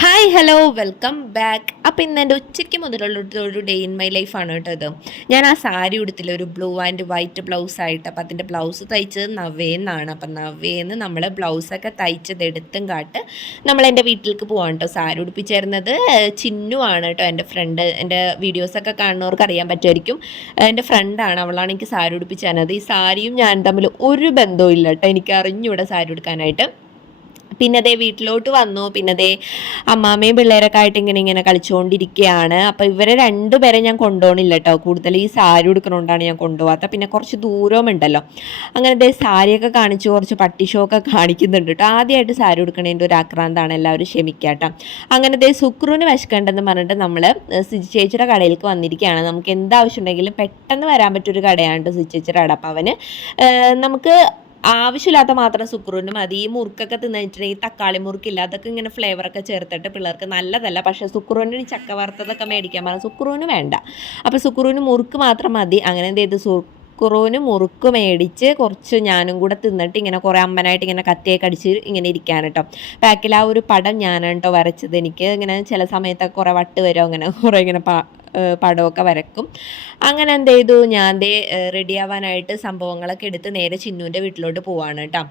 Hi hello welcome back. അപ്പോൾ ഇന്ന് എൻ്റെ ഉച്ചയ്ക്ക് മുതലുള്ള ഒരു ഡേ ഇൻ മൈ ലൈഫാണ് കേട്ടോ ഇത്. ഞാൻ ആ സാരി ഉടുത്തില്ല, ഒരു ബ്ലൂ ആൻഡ് വൈറ്റ് ബ്ലൗസ് ആയിട്ട്. അപ്പോൾ അതിൻ്റെ ബ്ലൗസ് തയ്ച്ചത് നവേന്നാണ്. അപ്പം നവേന്ന് നമ്മൾ ബ്ലൗസൊക്കെ തയ്ച്ചത് എടുത്തും കാട്ട് നമ്മൾ എൻ്റെ വീട്ടിലേക്ക് പോകാൻ കേട്ടോ. സാരി ഉടുപ്പിച്ചേരുന്നത് ചിന്നു ആണ് കേട്ടോ, എൻ്റെ ഫ്രണ്ട്. എൻ്റെ വീഡിയോസൊക്കെ കാണുന്നവർക്ക് അറിയാൻ പറ്റുമായിരിക്കും, എൻ്റെ ഫ്രണ്ടാണ്. അവളാണ് എനിക്ക് സാരി ഉടുപ്പിച്ച് തന്നത്. ഈ സാരിയും ഞാൻ തമ്മിൽ ഒരു ബന്ധവും ഇല്ല കേട്ടോ, എനിക്ക് അറിഞ്ഞൂടെ സാരി ഉടുക്കാനായിട്ട്. പിന്നെ അതേ വീട്ടിലോട്ട് വന്നു. പിന്നെ അതേ അമ്മാമ്മയും പിള്ളേരൊക്കെ ആയിട്ട് ഇങ്ങനെ കളിച്ചുകൊണ്ടിരിക്കുകയാണ്. അപ്പോൾ ഇവരെ രണ്ടുപേരെ ഞാൻ കൊണ്ടുപോകണില്ല കേട്ടോ, കൂടുതൽ ഈ സാരി ഉടുക്കണോണ്ടാണ് ഞാൻ കൊണ്ടുപോകാത്ത. പിന്നെ കുറച്ച് ദൂരവും ഉണ്ടല്ലോ. അങ്ങനെ അതേ സാരിയൊക്കെ കാണിച്ചു, കുറച്ച് പട്ടിഷോ ഒക്കെ കാണിക്കുന്നുണ്ട് കേട്ടോ. ആദ്യമായിട്ട് സാരി ഉടുക്കണേൻ്റെ ഒരു ആക്രാന്താണ്, എല്ലാവരും ക്ഷമിക്കാട്ടോ. അങ്ങനെ അതേ സുക്രുവിന് വിശക്കണ്ടെന്ന് പറഞ്ഞിട്ട് നമ്മൾ സിജി ചേച്ചിയുടെ കടയിലേക്ക് വന്നിരിക്കുകയാണ്. നമുക്ക് എന്താവശ്യം ഉണ്ടെങ്കിലും പെട്ടെന്ന് വരാൻ പറ്റിയൊരു കടയാണ് കേട്ടോ സിജി ചേച്ചിയുടെ കട. അപ്പോൾ അവന് നമുക്ക് ആവശ്യമില്ലാത്ത മാത്രം സുക്രൂന് മതി. ഈ മുറുക്കൊക്കെ തിന്നിട്ടുണ്ടെങ്കിൽ തക്കാളി മുറുക്കില്ല, അതൊക്കെ ഇങ്ങനെ ഫ്ലേവറൊക്കെ ചേർത്തിട്ട് പിള്ളേർക്ക് നല്ലതല്ല. പക്ഷേ സുക്രൂന് ചക്ക വറുത്തതൊക്കെ മേടിക്കാൻ പറഞ്ഞാൽ സുക്രൂന് വേണ്ട. അപ്പോൾ സുക്രൂന് മുറുക്ക് മാത്രം മതി. അങ്ങനെ എന്ത് ചെയ്ത് സുക്രൂന് മുറുക്ക് മേടിച്ച് കുറച്ച് ഞാനും കൂടെ തിന്നിട്ട് ഇങ്ങനെ കുറേ അമ്മനായിട്ട് ഇങ്ങനെ കത്തിയൊക്കെ അടിച്ച് ഇങ്ങനെ ഇരിക്കാൻ കേട്ടോ. ബാക്കിൽ ആ ഒരു പടം ഞാനാണ് കേട്ടോ വരച്ചത്. എനിക്ക് ഇങ്ങനെ ചില സമയത്തൊക്കെ കുറേ വട്ട് വരും, അങ്ങനെ കുറേ ഇങ്ങനെ പടമൊക്കെ വരക്കും. അങ്ങനെ എന്ത് ചെയ്തു, ഞാൻ റെഡി ആവാനായിട്ട് സംഭവങ്ങളൊക്കെ എടുത്ത് നേരെ ചിന്നുവിൻ്റെ വീട്ടിലോട്ട് പോവാണ് കേട്ടോ.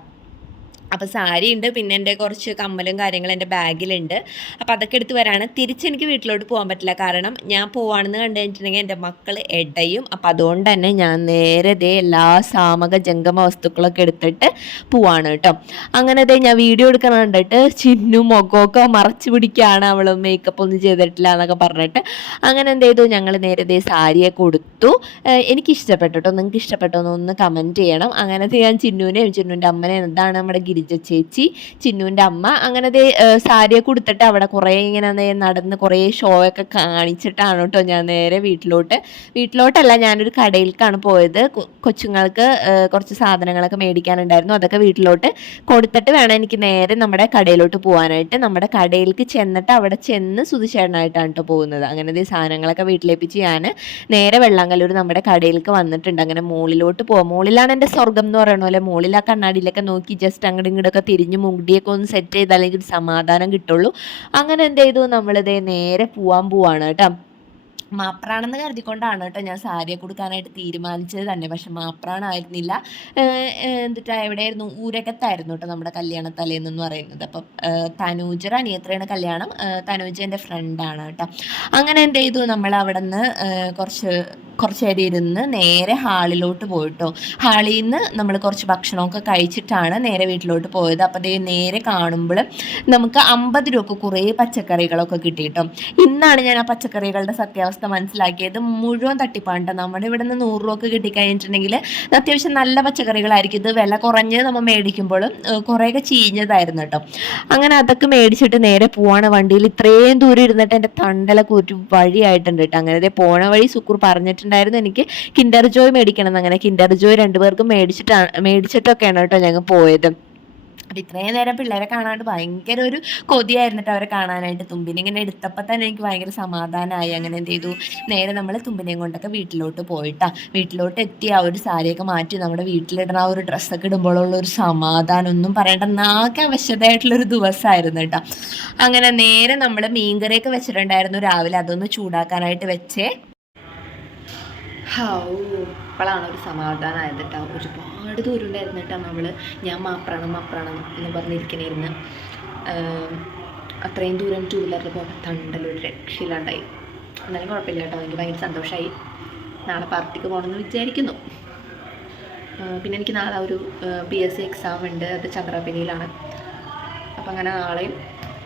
അപ്പോൾ സാരി ഉണ്ട്, പിന്നെ എൻ്റെ കുറച്ച് കമ്മലും കാര്യങ്ങളും എൻ്റെ ബാഗിലുണ്ട്. അപ്പോൾ അതൊക്കെ എടുത്ത് വരാണ്. തിരിച്ചെനിക്ക് വീട്ടിലോട്ട് പോകാൻ പറ്റില്ല, കാരണം ഞാൻ പോവാണെന്ന് കണ്ടു കഴിഞ്ഞിട്ടുണ്ടെങ്കിൽ എൻ്റെ മക്കൾ ഇടയും. അപ്പോൾ അതുകൊണ്ട് തന്നെ ഞാൻ നേരെ എല്ലാ സാമക ജംഗമ വസ്തുക്കളൊക്കെ എടുത്തിട്ട് പോവാണ് കേട്ടോ. അങ്ങനെ ഞാൻ വീഡിയോ എടുക്കണം കണ്ടിട്ട് ചിന്നു മുഖമൊക്കെ മറച്ചു പിടിക്കുകയാണ്, അവൾ മേക്കപ്പ് ഒന്നും ചെയ്തിട്ടില്ല എന്നൊക്കെ പറഞ്ഞിട്ട്. അങ്ങനെ എന്ത് ചെയ്തു, ഞങ്ങൾ നേരെ സാരിയെ കൊടുത്തു. എനിക്കിഷ്ടപ്പെട്ടു കേട്ടോ. നിങ്ങൾക്ക് ഇഷ്ടപ്പെട്ടോ എന്നൊന്ന് കമൻറ്റ് ചെയ്യണം. അങ്ങനത്തെ ഞാൻ ചിന്നുവിനെയും ചിന്നുവിൻ്റെ അമ്മനെയും, എന്താണ് നമ്മുടെ ഗിരിജ ചേച്ചി, ചിന്നുവിൻ്റെ അമ്മ, അങ്ങനത്തെ സാരിയൊക്കെ കൊടുത്തിട്ട് അവിടെ കുറേ ഇങ്ങനെ നടന്ന് കുറേ ഷോ ഒക്കെ കാണിച്ചിട്ടാണ് കേട്ടോ ഞാൻ നേരെ വീട്ടിലോട്ടല്ല, ഞാനൊരു കടയിലേക്കാണ് പോയത്. കൊച്ചുങ്ങൾക്ക് കുറച്ച് സാധനങ്ങളൊക്കെ മേടിക്കാനുണ്ടായിരുന്നു. അതൊക്കെ വീട്ടിലോട്ട് കൊടുത്തിട്ട് വേണം എനിക്ക് നേരെ നമ്മുടെ കടയിലോട്ട് പോകാനായിട്ട്. നമ്മുടെ കടയിലേക്ക് ചെന്നിട്ട് അവിടെ ചെന്ന് സുധിച്ചേട്ടനായിട്ടാണ് കേട്ടോ പോകുന്നത്. അങ്ങനത്തെ സാധനങ്ങളൊക്കെ വീട്ടിലേപ്പിച്ച് ഞാൻ നേരെ വെള്ളാങ്കല്ലൂർ നമ്മുടെ കടയിലേക്ക് വന്നിട്ടുണ്ട്. അങ്ങനെ മുകളിലോട്ട് പോകാം. മുകളിലാണ് എൻ്റെ സ്വർഗം എന്ന് പറയണ പോലെ. മുകളിൽ ആ കണ്ണാടിയിലൊക്കെ നോക്കി ജസ്റ്റ് അങ്ങോട്ടും ഇങ്ങോട്ടൊക്കെ തിരിഞ്ഞ് മുടിയൊക്കെ ഒന്ന് സെറ്റ് ചെയ്താൽ അല്ലെങ്കിൽ ഒരു സമാധാനം കിട്ടുള്ളൂ. അങ്ങനെ എന്ത് ചെയ്തു, നമ്മളിതേ നേരെ പോവാണ് കേട്ടോ. മാപ്രാണെന്ന് കരുതിക്കൊണ്ടാണ് കേട്ടോ ഞാൻ സാരിയെ കൊടുക്കാനായിട്ട് തീരുമാനിച്ചത് തന്നെ. പക്ഷെ മാപ്രാണായിരുന്നില്ല. എന്നിട്ട് എവിടെയായിരുന്നു, ഊരകത്തായിരുന്നു കേട്ടോ നമ്മുടെ കല്യാണ തലേന്ന് പറയുന്നത്. അപ്പം തനൂജയുടെ അനിയത്രയാണ് കല്യാണം. തനൂജ എൻ്റെ ഫ്രണ്ടാണ് കേട്ടോ. അങ്ങനെ എന്ത് ചെയ്തു, നമ്മൾ അവിടെ നിന്ന് കുറച്ച് നേരം ഇരുന്ന് നേരെ ഹാളിലോട്ട് പോയിട്ടോ. ഹാളിൽ നിന്ന് നമ്മൾ കുറച്ച് ഭക്ഷണമൊക്കെ കഴിച്ചിട്ടാണ് നേരെ വീട്ടിലോട്ട് പോയത്. അപ്പോൾ നേരെ കാണുമ്പോൾ നമുക്ക് 50 രൂപക്ക് കുറേ പച്ചക്കറികളൊക്കെ കിട്ടിയിട്ടോ. ഇന്നാണ് ഞാൻ ആ പച്ചക്കറികളുടെ സത്യാവസ്ഥ മനസ്സിലാക്കിയത്. മുഴുവൻ തട്ടിപ്പാണ്ട്. നമ്മുടെ ഇവിടെ നിന്ന് 100 രൂപക്ക് കിട്ടിക്കഴിഞ്ഞിട്ടുണ്ടെങ്കിൽ അത്യാവശ്യം നല്ല പച്ചക്കറികളായിരിക്കും. ഇത് വില കുറഞ്ഞ് നമ്മൾ മേടിക്കുമ്പോഴും കുറേയൊക്കെ ചീഞ്ഞതായിരുന്നു കേട്ടോ. അങ്ങനെ അതൊക്കെ മേടിച്ചിട്ട് നേരെ പോവാണ്. വണ്ടിയിൽ ഇത്രയും ദൂരം ഇരുന്നിട്ട് എൻ്റെ തണ്ടലൊക്കെ ഒരു വഴിയായിട്ടുണ്ട് കേട്ടോ. അങ്ങനെ പോണ വഴി സുക്കൂർ പറഞ്ഞിട്ടുണ്ടായിരുന്നു എനിക്ക് കിൻഡർ ജോയ് മേടിക്കണം എന്ന്. അങ്ങനെ കിൻഡർ ജോയ് 2 പേർക്കും മേടിച്ചിട്ടൊക്കെയാണ് കേട്ടോ ഞങ്ങൾ പോയത്. അപ്പം ഇത്രയും നേരം പിള്ളേരെ കാണാണ്ട് ഭയങ്കര ഒരു കൊതിയായിരുന്നിട്ട് അവരെ കാണാനായിട്ട്. തുമ്പിനെ ഇങ്ങനെ എടുത്തപ്പോൾ തന്നെ എനിക്ക് ഭയങ്കര സമാധാനമായി. അങ്ങനെ എന്ത് ചെയ്തു, നേരെ നമ്മൾ തുമ്പിനെയും കൊണ്ടൊക്കെ വീട്ടിലോട്ട് പോയിട്ടാ. വീട്ടിലോട്ട് എത്തി ആ ഒരു സാരിയൊക്കെ മാറ്റി നമ്മുടെ വീട്ടിലിടുന്ന ആ ഒരു ഡ്രസ്സൊക്കെ ഇടുമ്പോഴുള്ള ഒരു സമാധാനം ഒന്നും പറയേണ്ട, നാക്ക് അവശതയായിട്ടുള്ളൊരു ദിവസമായിരുന്നു കേട്ടോ. അങ്ങനെ നേരെ നമ്മൾ മീൻകറിയൊക്കെ വെച്ചിട്ടുണ്ടായിരുന്നു രാവിലെ, അതൊന്ന് ചൂടാക്കാനായിട്ട് വെച്ചേ. ഇപ്പോഴാണ് ഒരു സമാധാനമായത് കേട്ടോ. ഒരുപാട് ദൂരം ഉണ്ടായിരുന്നു കേട്ടോ. ഞാൻ മാപ്രാണം എന്ന് പറഞ്ഞിരിക്കണേരുന്ന്. അത്രയും ദൂരം 2 വീലറിൽ പോകാൻ തണ്ടലൊരു രക്ഷയില്ലാണ്ടായി. എന്നാലും കുഴപ്പമില്ല കേട്ടോ, എനിക്ക് ഭയങ്കര സന്തോഷമായി. നാളെ പാർട്ടിക്ക് പോകണമെന്ന് വിചാരിക്കുന്നു. പിന്നെ എനിക്ക് നാളെ ഒരു PSC എക്സാം ഉണ്ട്, അത് ചന്ദ്രാപിനിയിലാണ്. അപ്പം അങ്ങനെ നാളെയും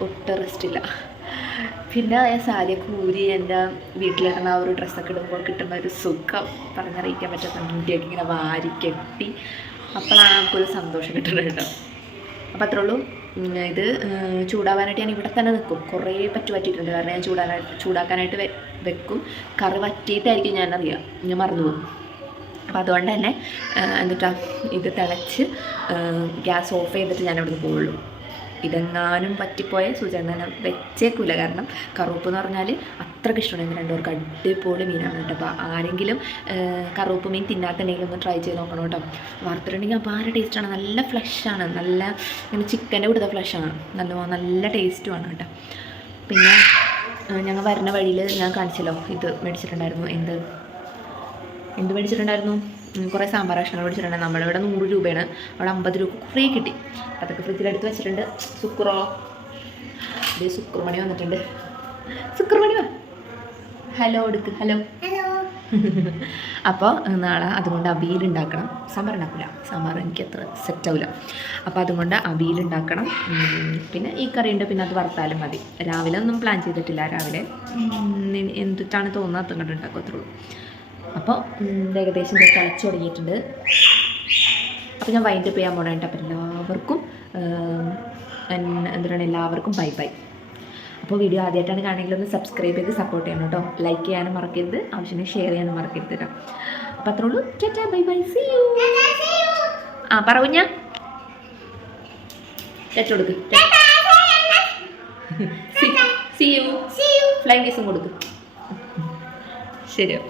ഒട്ടും റെസ്റ്റില്ല. പിന്നെ സാരിയൊക്കെ ഊരി എൻ്റെ വീട്ടിലിടുന്ന ആ ഒരു ഡ്രസ്സൊക്കെ ഇടുമ്പോൾ കിട്ടുന്ന ഒരു സുഖം പറഞ്ഞറിയിക്കാൻ പറ്റാത്ത, മുടിയൊക്കെ ഇങ്ങനെ വാരി കെട്ടി, അപ്പോഴാണ് നമുക്കൊരു സന്തോഷം കിട്ടുന്നത് കേട്ടോ. അപ്പോൾ അത്രേ ഉള്ളൂ. ഇത് ചൂടാവാനായിട്ട് ഞാൻ ഇവിടെ തന്നെ നിൽക്കും. കുറേ പറ്റിയിട്ടുണ്ട്, കാരണം ഞാൻ ചൂടാക്കാനായിട്ട് വെക്കും. കറി വറ്റിയിട്ടായിരിക്കും ഞാൻ മറന്നു പോകും. അപ്പോൾ അതുകൊണ്ട് തന്നെ എന്നിട്ടാ ഇത് തിളച്ച് ഗ്യാസ് ഓഫ് ചെയ്തിട്ട് ഞാൻ അവിടെ നിന്ന് പോവുള്ളൂ. ഇതെങ്ങാനും പറ്റിപ്പോയ സുചേട്ടനെ വെച്ചേക്കില്ല, കാരണം കറുപ്പ് എന്ന് പറഞ്ഞാൽ അത്രയ്ക്ക് ഇഷ്ടമാണ്. 2 പേർക്ക് അടിപൊളി മീനാണ് കേട്ടോ. അപ്പോൾ ആരെങ്കിലും കറുപ്പ് മീൻ തിന്നാത്തുണ്ടെങ്കിൽ ഒന്ന് ട്രൈ ചെയ്ത് നോക്കണം കേട്ടോ. വറുത്തിട്ടുണ്ടെങ്കിൽ അപാര ടേസ്റ്റാണ്, നല്ല ഫ്ലഷാണ്, നല്ല ഇങ്ങനെ ചിക്കൻ്റെ കൊടുത്ത ഫ്ലഷാണ്, നല്ല ടേസ്റ്റുമാണ് കേട്ടോ. പിന്നെ ഞങ്ങൾ വരുന്ന വഴിയിൽ ഞാൻ കാണിച്ചല്ലോ ഇത് മേടിച്ചിട്ടുണ്ടായിരുന്നു. എന്ത് മേടിച്ചിട്ടുണ്ടായിരുന്നു? കുറേ സാമ്പാർ കഷ്ണങ്ങൾ മേടിച്ചിട്ടുണ്ടായിരുന്നു. നമ്മളിവിടെ 100 രൂപയാണ്, അവിടെ 50 രൂപ ഫ്രീ കിട്ടി. അതൊക്കെ ഫ്രിഡ്ജിലെടുത്ത് വെച്ചിട്ടുണ്ട്. സുക്രമണി വന്നിട്ടുണ്ട്. സുക്രമണി വാ, ഹലോ എടുക്ക്, ഹലോ. അപ്പോൾ നാളെ അതുകൊണ്ട് അവിയലുണ്ടാക്കണം. സാമ്പാർ ഉണ്ടാക്കില്ല, സാമ്പാർ എനിക്ക് അത്ര സെറ്റാവില്ല. അപ്പോൾ അതുകൊണ്ട് അവിയലുണ്ടാക്കണം. പിന്നെ ഈ കറിയുണ്ട്, പിന്നെ അത് വറുത്താലും മതി. രാവിലെ ഒന്നും പ്ലാൻ ചെയ്തിട്ടില്ല. രാവിലെ എന്തിട്ടാണ് തോന്നുന്നത് അതും കണ്ട് ഉണ്ടാക്കും, അത്രേ ഉള്ളൂ. അപ്പോൾ ഏകദേശം തിളച്ച് തുടങ്ങിയിട്ടുണ്ട്. അപ്പോൾ ഞാൻ വൈൻഡപ്പ് ചെയ്യാൻ പോകണം. അപ്പോൾ എല്ലാവർക്കും ബൈ ബൈ. അപ്പോൾ വീഡിയോ ആദ്യമായിട്ടാണ് കാണുമെങ്കിൽ ഒന്ന് സബ്സ്ക്രൈബ് ചെയ്ത് സപ്പോർട്ട് ചെയ്യണം കേട്ടോ. ലൈക്ക് ചെയ്യാനും മറക്കരുത്, ആവശ്യമെങ്കിൽ ഷെയർ ചെയ്യാനും മറക്കരുത് കേട്ടോ. അപ്പോൾ അത്രേ ഉള്ളൂ. Tata, bye bye, see you. പറഞ്ഞു ഞാൻ ടാറ്റ കൊടുക്ക്, സീ യു, ഫ്ലൈങ് കിസും കൊടുക്ക്. ശരിയോ?